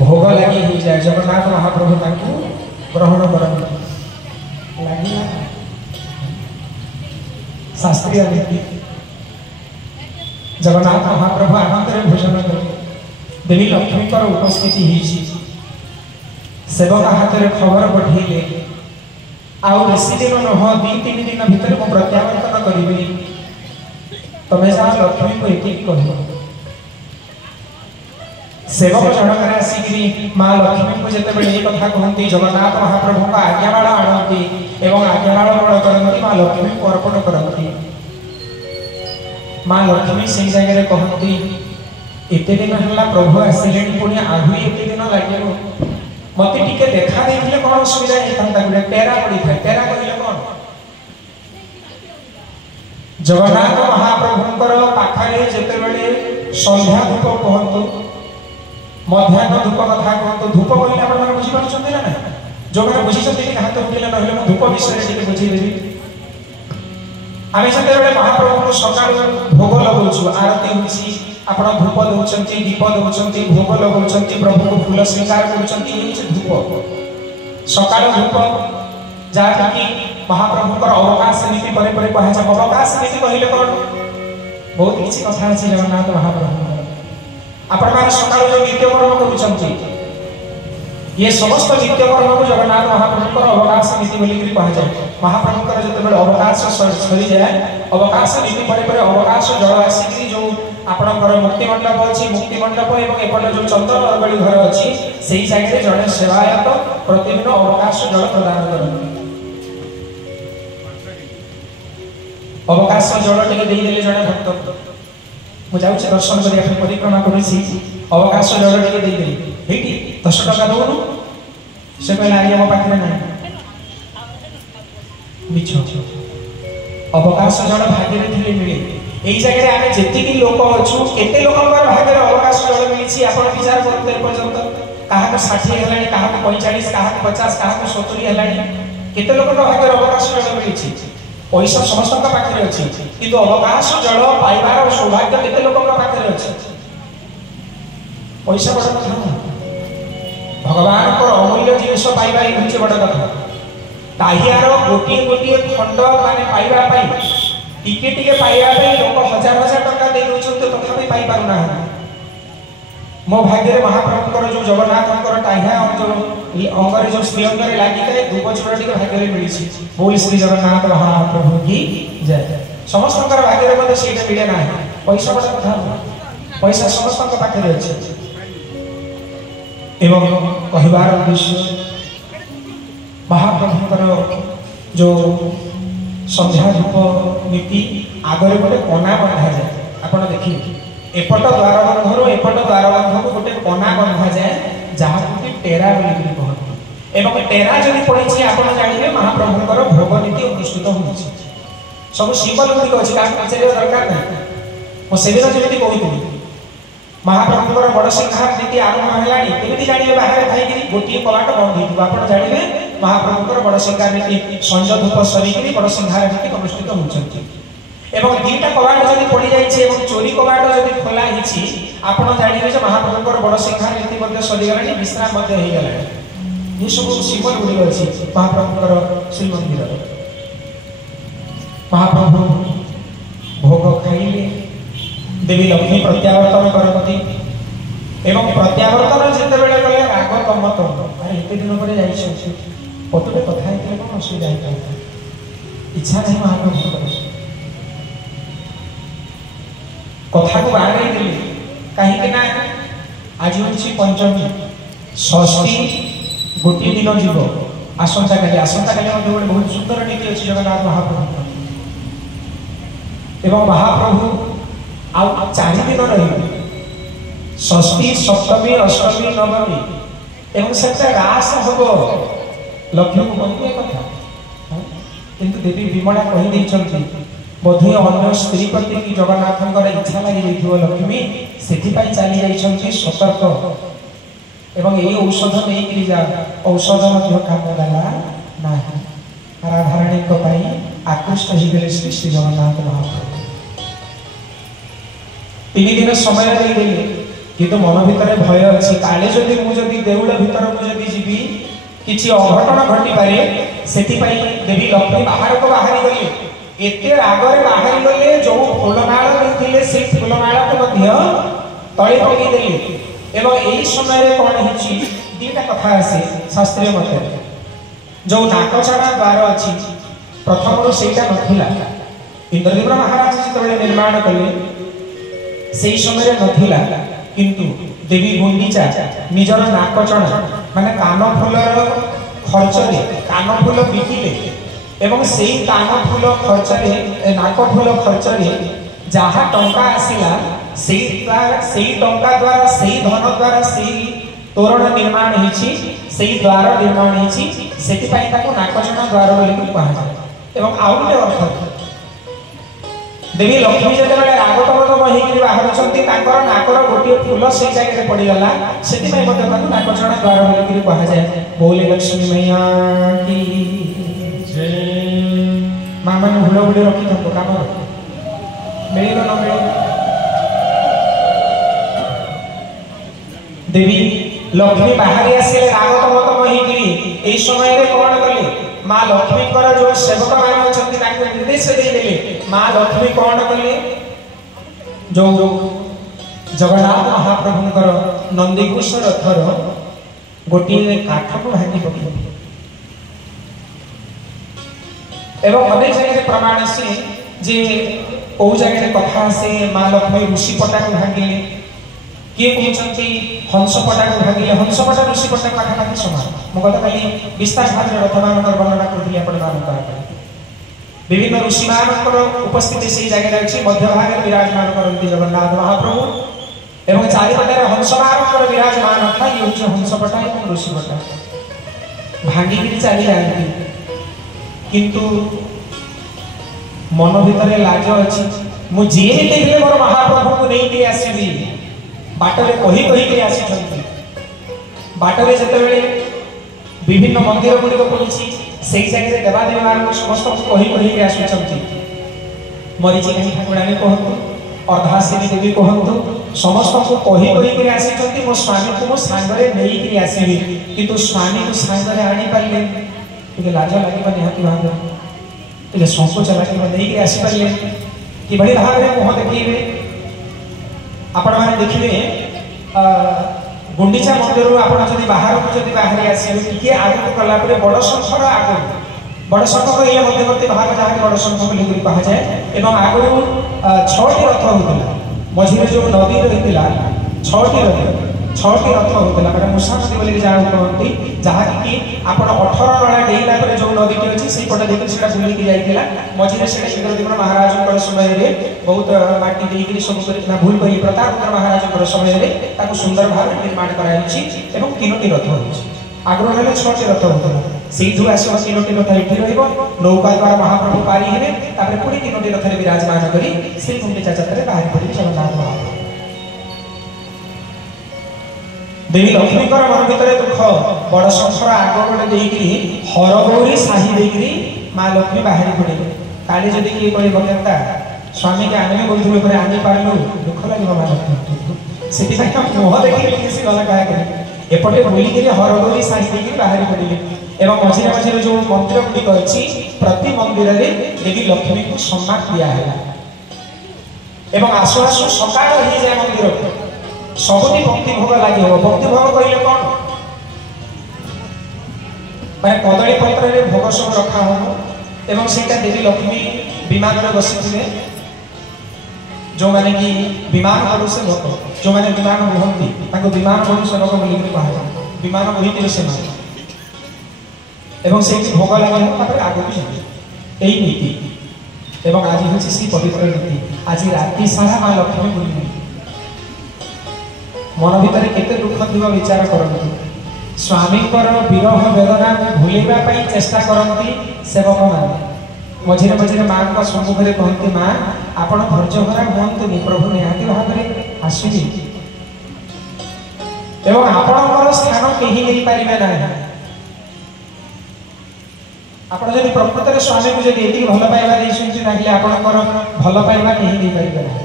भोग लगी हो जाए जगन्नाथ महाप्रभु ग्रहण करते लगे शास्त्रीय रीति जगन्नाथ महाप्रभु आनंद में भोजन करें देवी लक्ष्मी उपस्थिति सेवक हाथ में खबर पठेले आउ बेसी दिन नुह 2-3 दिन भीतर मुझे प्रत्यावर्तन करी तुम्हें जहाँ लक्ष्मी को एक कह सेवक जनक आसिक माँ लक्ष्मी को जिते ये कथा कहती जगन्नाथ महाप्रभु का आज्ञामाल आणती एवं आज्ञामाल बड़ करती माँ लक्ष्मी को अर्पण करती माँ लक्ष्मी से जगह कहती एत दिन है प्रभु आसिले पुणी आहरी एत दिन लगे मत टे देखा देखे कौन असुविधा होता गोटे टेरा पड़ी था टेरा कहले कौन जगन्नाथ महाप्रभुंकर पाखरे जितेबले संध्या धूप कहतु मध्याह्न धूप कथा कहतु धूप कहले आप बुझीपार ना जो मैंने बुझी हाथ उठे ना धूप विषय बुझेदेवी आम से महाप्रभु को सका भोग लगाऊ आरती होती आप धूप दौरान दीप दौरान भोग लगाऊँ प्रभु को फूल श्रृंगार कर धूप सका धूप जहाँकि महाप्रभुकर अवकाश नीति पर कहुए अवकाश नीति कहले कौन बहुत किसी कथा अच्छी जगन्नाथ महाप्रभु आपण मैंने सका जो नित्यकर्म कर ये समस्त नित्यकर्म को जगन्नाथ महाप्रभुकर अवकाश नीति बोलिक कहुए महाप्रभुकर जो अवकाश सरी जाए अवकाश नीति पर अवकाश जल आसिक जो आपणकर मुक्तिमंडप अच्छी मुक्तिमंडप और एपटे जो चंदन अरबड़ी घर अच्छी से जगह जड़े सेवायत प्रतिदिन अवकाश जल प्रदान करते अवकाश जल टे जड़े भक्त मुझे दर्शन करने परिक्रमा कर अवकाश जल टे 10 टका दौनु से कहला आगे मो पाखे ना मिछ अवकाश जल भाग्य थे मिले यही जगह आम जी लोक अच्छु केते लोक भाग्य अवकाश जल मिली आप विचार करते पर्यटन क्या 60 है क्या 45 क्या 50 क्या 70 है केते लोक भाग्य अवकाश जल मिली पैसा समस्त पाखे अच्छी किंतु अवकाश जल पाइबार सौभाग्य केते लोक पाखे अच्छे पैसा बड़ कथा भगवान को अमूल्य जिनिस पाइबा ही हूँ बड़ कथा ताहियार गोटे गोटे खंड मान पाइबा टिके टिके पाइबा लोक हजार हजार टका दे तथापि पाई पारना मो भाग्य महाप्रभुकर जो जगन्नाथ टाहिया अंगरे जो श्री अंगरे लगी था धूप चूड़ा टे भाग्य मिली बोल श्री जगन्नाथ महाप्रभु की जय समस्त भाग्य मत से मिले ना पैसा बड़ा कथा पैसा समस्त पाखे अच्छे एवं कहबार उद्देश्य महाप्रभुकर जो संध्या धूप नीति आगे गोटे कना बंधा जाए आप देखिए एपट द्वारबंधर एपट द्वारबंध को गोटे कना बंधा जाए जहाँ कि टेरा बोली कहते एवं टेरा जब पड़ी आप जानवे महाप्रभुकर भोग नीति अनुष्ठित हो सब सिंबल गुड़िक अच्छी क्या पचार दरकार ना मुझे जमी कहती महाप्रभुकर बड़ सिंहार नीति आरंभ है जानवे बाहर थी गोटे कबाट बंद हो आप जानवे महाप्रभुकर बड़ सिंहार नीति संज धूप सरिकी बड़ सिंहार नीति अनुष्ठित होती एवं 2टा कबाट जब पड़ जाए चोरी कबाट जब खोला आप जानवे महाप्रभुकर बड़ सिंहार नीति सरीगला विश्राम हो गला ये सब सिंबल गुड़िक अच्छी महाप्रभुकर श्रीमंदिर महाप्रभु भोग खाइले देवी लक्ष्मी प्रत्यावर्तन करती एवं प्रत्यावर्तन जिते बड़े गले राग कम कम अरे एत दिन पर पतुटे कथा कौन असुविधा होता इच्छा नहीं महाप्रभु कथा को बाहर देली कहीं आज हूँ पंचमी षष्ठी गोटे दिन जीव आसंता काली गोटे बहुत सुंदर नीति अच्छी जगन्नाथ महाप्रभु एवं महाप्रभु आ 4 दिन रही षष्ठी सप्तमी अष्टमी नवमी एवं से रास हम लक्ष्मी को कहते कथा किंतु देवी विमला कही बोधे अन्य स्त्री प्रति की जगन्नाथ इच्छा लगी लक्ष्मी से चली जाइए सतर्क एवं यही औषध नहीं जा औषध काम देला ना राधाराणी आकृष्ट हो गए श्री श्री जगन्नाथ महाप्रभु 3 दिन समय नहीं किंतु मन भितर भय अच्छी काले जदि मुझे देउल भीतर को जदि जीवी किसी अघटन घटी पारे से देवी लक्ष्मी बाहर को बाहरी गले एते रागरे बाहरी गले जो फूलमाल देते से फूलमाल को तले पकईदे एवं यही समय कौन हो दीटा कथा आसे शास्त्रीय मत जो नाकछड़ा द्वार अच्छी प्रथम सेटा नथिला इंद्रदेव महाराज जो निर्माण कले से समय नथिला किंतु देवी गुंडीचा निजर नाकचणा माने कान फूलर खर्चरे कान फूल बिकिले एवं से कान फूल खर्चरे नाक फूल खर्चरे जहाँ टंका आसिला से टंका द्वारा से धन द्वारा से तोरण निर्माण होछि से द्वार निर्माण होछि सेति पई ताको नाकचणा द्वार बोली कहा जाय एवं आउ गोटे अर्थ देवी लक्ष्मी जो रागतमत बहिकी बाहर नाकर गोटे फूल से जगह पड़गला से नाकचणा द्वार बोलिक कह जाए बोले लक्ष्मी मैया की माँ मैंने हुड़ हुड़ी रखी था कम मिल न मिल देवी लक्ष्मी बाहरी आसे रागतमत बहिकी समय कौन कले माँ लक्ष्मी जो सेवक मान निर्देश देदेले माँ लक्ष्मी कौन कले जो जगन्नाथ महाप्रभुंकर नंदीघोष रथर गोटे काठ को भांगी पकड़ एवं अनेक जगह प्रमाण से जे कौ जगह कथा से माँ लक्ष्मी ऋषिपटा को भांगिले किए कहते हंसपटा को भांगिले हंसपटा ऋषिपटा पाखापाखि समान मुझे खाली विस्तार भाव रथ मान वर्णना करी विभिन्न ऋषि मान उपस्थिति से जगह अच्छी मध्य भाग में विराजमान करती जगन्नाथ महाप्रभु एवं चारिपटे हंस मान विराजमान था ये हूँ हंसपटा और ऋषिपटा भांगिकी चली जाती किंतु मन भितर लाज अच्छी मुझे देखले मोर महाप्रभु को नहीं आसबी बाटरे कही कही आसी बाटरे जिते विभिन्न मंदिर गुड़िक पड़ी से जगह देवादेवी मान समस्त कही कही आसुँच मरीचिका ठाकुराणी कहतु अर्धाश्री देवी कहतु समस्त को कही कही आसी मो स्वामी को मो सांगरे नहीं आसबी किंतु स्वामी को सांगरे आनी पारे लाज लगे निहाती भाव संकोच लगे नहीं आसीपारे कि भाव में मुह देखिए आपण मैंने देखिए गुंडीचा मंदिर आप बाहर को बाहरी आसवे टे आगे कलापर बड़ शंखर आग बड़ शंख कहले मध्यवर्ती भाग जहाँ बड़ शंख बोली कह जाए आगु 6टी रथ होता मझे जो नदी रही 6टी रथ होता मैंने मूषा नदी बोली जहाँ कहती जहाँकि आप 18 नड़ा डेला जो नदी अच्छी से पटे देखिए बुलिकी जाइला मझे से इंद्रदेव महाराज समय बहुत माटी देकर सब भूल कर प्रताप महाराज समय सुंदर भाव निर्माण कराई 3टी रथ हो आग्रह हेल्ले 6टी रथ होता से आस 3टी रथ ये नौका द्वारा महाप्रभु पारी हे पुणी 3टी रथ विराजमान कर श्री गुंडीचा जात्रा बाहर पड़े जगन्नाथ महाप्रभु देवी लक्ष्मी मन भितर दुख बड़ शंखर आग गोटे हर गौरी साही देकरी माँ लक्ष्मी बाहरी पड़े काली जदि किए कहता स्वामी के आने बोलते आनी पारू दुख लगे माँ लक्ष्मी से मुह देखिए सी गला क्या एपटे बुलिक हर गौरी साही देकर बाहरी पड़े एवं मझे मझे जो मंदिर गुड़िक अच्छी प्रति मंदिर में देवी लक्ष्मी को सम्मान दिया एवं आसु आसु सकाल हो जाए मंदिर को सबुठी भक्ति भोग लगे भक्ति भोग कहले कौन मैं कदली पत्र भोग सब रखा हो एवं से देवी लक्ष्मी विमान में बसी जो मैंने कि विमान मनुष्य लोक जो मैंने विमान बुहती विमान मनुष्य लोक बोलिक कह विमान बुही से एवं से भोग लगे आगे भी यही नीति एवं आज हूँ श्री पवित्र नीति आज राति सारा माँ लक्ष्मी बुली मन भितर केते दुख थी विचार करती स्वामी विरह वेदना भूलवाई चेष्टा करती सेवक मान मझे मझे माँ का सम्मुख में कहती माँ आप धैर्यभरा हूँ प्रभु निहाती भाव में आसुवी एवं आपणकर स्थान कहीं नहीं पारे ना आप प्रकृत में स्वामी को जब ये भल पाइबा आपणकर भल पाइबा कहीं नहीं पारे ना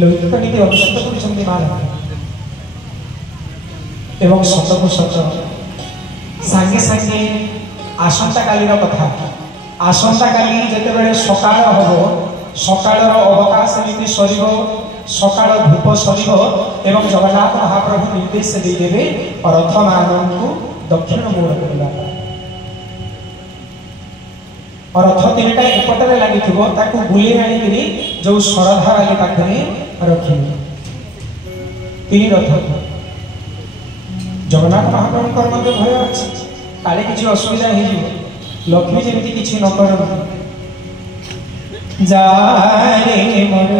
ଲୌକିକ ନୀତି ଅନୁଷ୍ଠିତ କରିଛନ୍ତି ମା ଲକ୍ଷ୍ମୀ। ଏବଂ ସତକୁ ସତ ସାଙ୍ଗେ ସାଙ୍ଗେ ଆସନ୍ତାକାଲିର କଥା, ଆସନ୍ତାକାଲି ଯେତେବେଳେ ସକାଳ ହେବ, ସକାଳର ଅବକାଶ ନୀତି ସରିବ, ସକାଳ ଧୂପ ସରିବ ଏବଂ ଜଗନ୍ନାଥ ମହାପ୍ରଭୁ ନିର୍ଦ୍ଦେଶ ଦେଇଦେବେ ରଥମାନଙ୍କୁ ଦକ୍ଷିଣ ମୋଡ଼ କରିବା। ରଥ ତିନିଟା ଏପଟରେ ଲାଗିଥିବ, ତାକୁ ବୁଲେଇ ଆଣିକିରି ଯୋଉ ଶରଧାବାଲି ପାଖରେ ରଖିବେ। ତିନି ରଥ। ଜଗନ୍ନାଥ ମହାପ୍ରଭୁଙ୍କର ମଧ୍ୟ ଭୟ ଅଛି, କାଳେ କିଛି ଅସୁବିଧା ହେଇଯିବ, ଲକ୍ଷ୍ମୀ ଯେମିତି କିଛି ନ କରନ୍ତି। ଯାରେ ମୋର